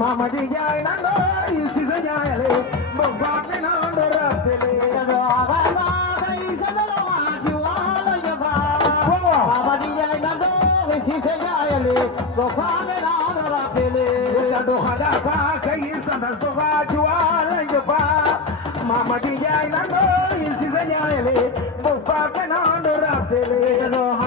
Mama di jai na no isi se jai le bo fa me na do ra te le do ga ma ga isi se lo ma ju wa lo ye fa Mama di jai na no isi se jai le bo fa me na do ra te le do ga fa ga isi se do ga ju wa lo ye fa Mama di jai na no isi se jai le bo fa me na do ra te le do